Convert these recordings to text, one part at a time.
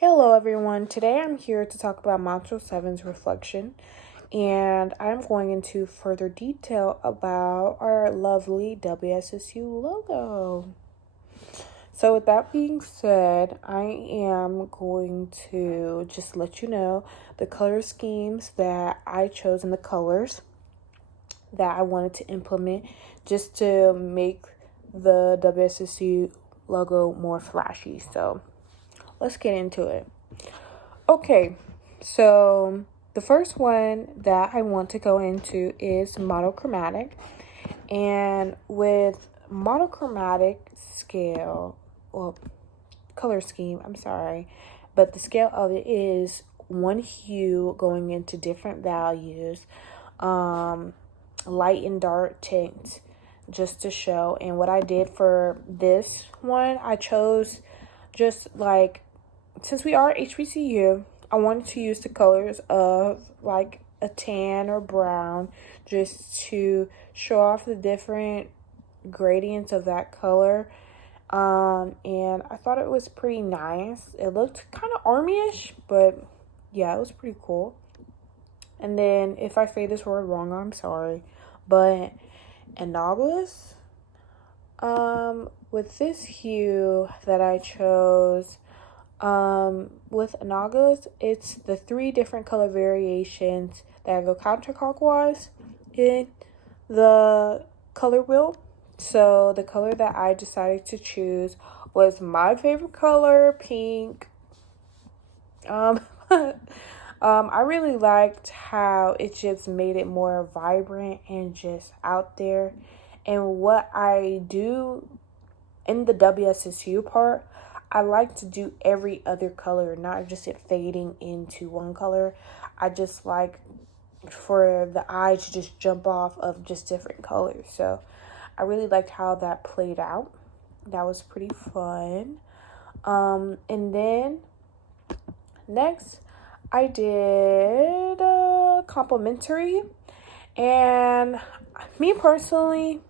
Hello everyone, today I'm here to talk about Module 7's reflection, and I'm going into further detail about our lovely WSSU logo. So with that being said, I am going to just let you know the color schemes that I chose and the colors that I wanted to implement just to make the WSSU logo more flashy. So let's get into it. Okay, so the first one that I want to go into is monochromatic. And with monochromatic scale, well, color scheme, I'm sorry, but the scale of it is one hue going into different values, light and dark tints, just to show. And what I did for this one, I chose just like, since we are HBCU, I wanted to use the colors of like a tan or brown just to show off the different gradients of that color. And I thought it was pretty nice. It looked kind of army-ish, but yeah, it was pretty cool. And then if I say this word wrong, I'm sorry. But analogous, with this hue that I chose, with analogous, it's the 3 different color variations that go counterclockwise in the color wheel. So the color that I decided to choose was my favorite color, pink. I really liked how it just made it more vibrant and just out there. And what I do in the WSSU part, I like to do every other color, not just it fading into one color. I just like for the eye to just jump off of just different colors. So I really liked how that played out. That was pretty fun. And then next, I did complimentary. And me personally,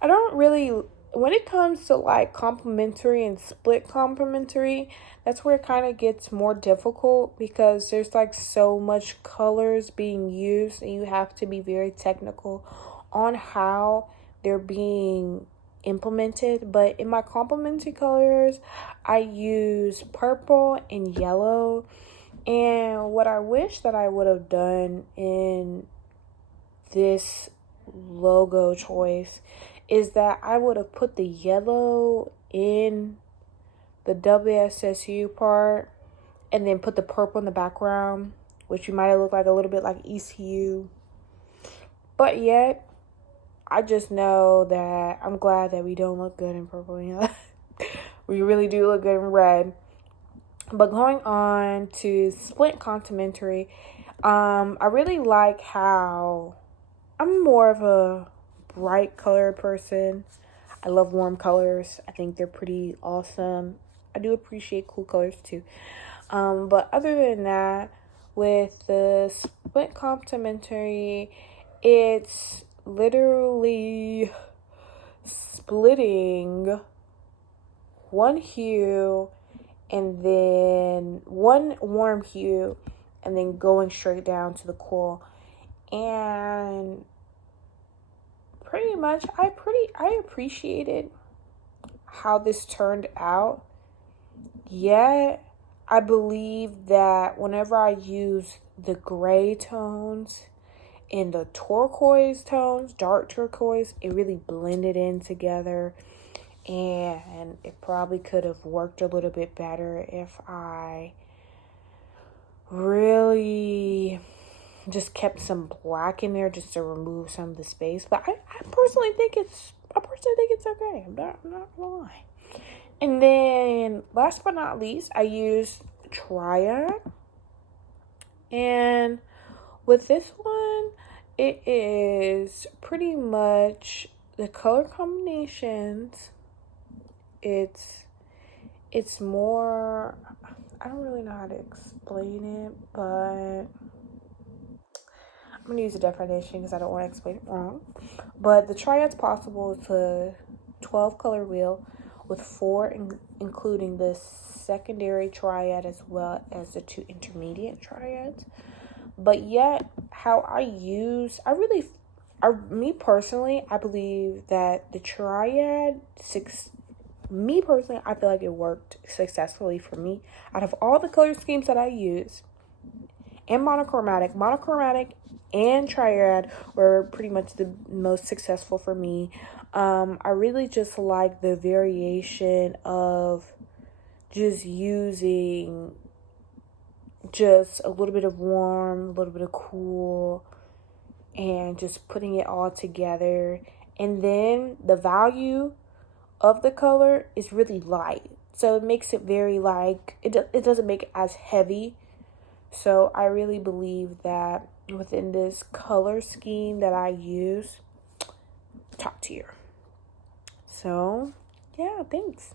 I don't really, when it comes to like complementary and split complementary, that's where it kind of gets more difficult because there's like so much colors being used and you have to be very technical on how they're being implemented. But in my complementary colors, I use purple and yellow. And what I wish that I would have done in this logo choice is that I would have put the yellow in the WSSU part and then put the purple in the background, which you might have looked like a little bit like ECU. But yet, I just know that I'm glad that we don't look good in purple and yellow. We really do look good in red. But going on to split complementary, I really like how I'm more of a bright color person. I love warm colors. I think they're pretty awesome. I do appreciate cool colors too. But other than that, with the split complementary, it's literally splitting one hue and then one warm hue and then going straight down to the cool. And pretty much I appreciated how this turned out. Yet I believe that whenever I use the gray tones and the turquoise tones, dark turquoise, it really blended in together, and it probably could have worked a little bit better if I really just kept some black in there just to remove some of the space. But I personally think it's okay. I'm not gonna lie. And then last but not least, I used Triad. And with this one, it is pretty much the color combinations. It's more, I don't really know how to explain it, but I'm going to use a definition because I don't want to explain it wrong. But the Triad's Possible is a 12 color wheel with 4, including the secondary triad as well as the 2 intermediate triads. But yet, how me personally, I believe that the triad me personally, I feel like it worked successfully for me. Out of all the color schemes that I use, and monochromatic and triad were pretty much the most successful for me. I really just like the variation of just using just a little bit of warm, a little bit of cool, and just putting it all together. And then the value of the color is really light, so it makes it very like it doesn't make it as heavy. So I really believe that within this color scheme that I use, top tier. So yeah, thanks.